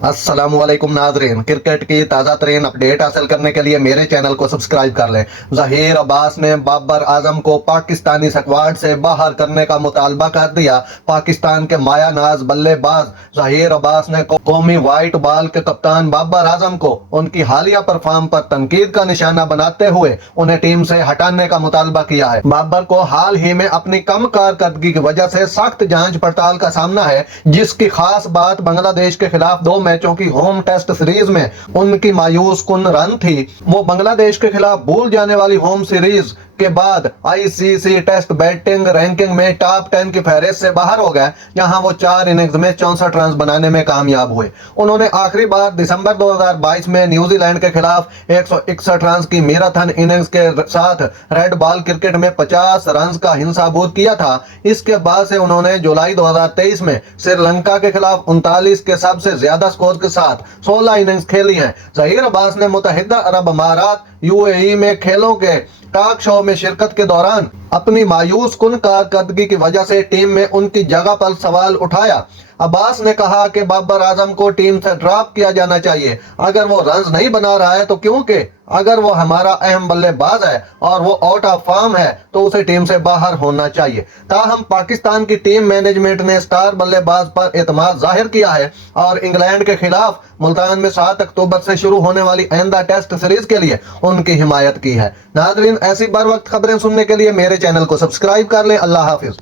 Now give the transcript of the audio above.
अस्सलाम वालेकुम नाजरीन, क्रिकेट की ताज़ा तरीन अपडेट हासिल करने के लिए मेरे चैनल को सब्सक्राइब कर लें। ज़हीर अब्बास ने बाबर आजम को पाकिस्तानी स्क्वाड से बाहर करने का मुतालबा कर दिया। पाकिस्तान के माया नाज बल्लेबाज ज़हीर अब्बास ने कौमी वाइट बॉल के कप्तान बाबर आजम को उनकी हालिया परफॉर्म पर तनकीद का निशाना बनाते हुए उन्हें टीम से हटाने का मुतालबा किया है। बाबर को हाल ही में अपनी कम कारकर्दगी की वजह से सख्त जांच पड़ताल का सामना है, जिसकी खास बात बांग्लादेश के खिलाफ 2 मैचों की होम टेस्ट सीरीज में उनकी मायूस कुन रन थी। वो बांग्लादेश के खिलाफ भूल जाने वाली होम सीरीज के बाद आईसीसी टेस्ट बैटिंग रैंकिंग में टॉप 10 की फहरिस्त से बाहर हो गए, जहां वो 4 इनिंग्स में 64 रन बनाने में कामयाब हुए। उन्होंने आखिरी बार दिसंबर 2022 में न्यूजीलैंड के खिलाफ 161 रन की मैराथन इनिंग्स के साथ रेड बॉल क्रिकेट में 50 रन का हिंसाबूत किया था। इसके बाद से उन्होंने जुलाई 2023 में श्रीलंका के खिलाफ 39 के सबसे ज्यादा स्कोर के साथ 16 इनिंग्स खेली हैं। ज़हीर अब्बास ने मुत्तहिदा अरब अमारात यूएई में खेलों के टॉक शो में शिरकत के दौरान अपनी मायूस कुन कारकर्दगी की वजह से टीम में उनकी जगह पर सवाल उठाया। अब्बास ने कहा कि बाबर आजम को टीम से ड्रॉप किया जाना चाहिए। अगर वो रन्स नहीं बना रहा है तो क्योंकि अगर वो हमारा अहम बल्लेबाज है और वो आउट ऑफ फॉर्म है तो उसे टीम से बाहर होना चाहिए। ताहम पाकिस्तान की टीम मैनेजमेंट ने स्टार बल्लेबाज पर एतमाद जाहिर किया है और इंग्लैंड के खिलाफ मुल्तान में 7 अक्टूबर से शुरू होने वाली आइंदा टेस्ट सीरीज के लिए उनकी हिमायत की है। नाज़रीन, ऐसी बर वक्त खबरें सुनने के लिए मेरे चैनल को सब्सक्राइब कर लें। अल्लाह हाफिज।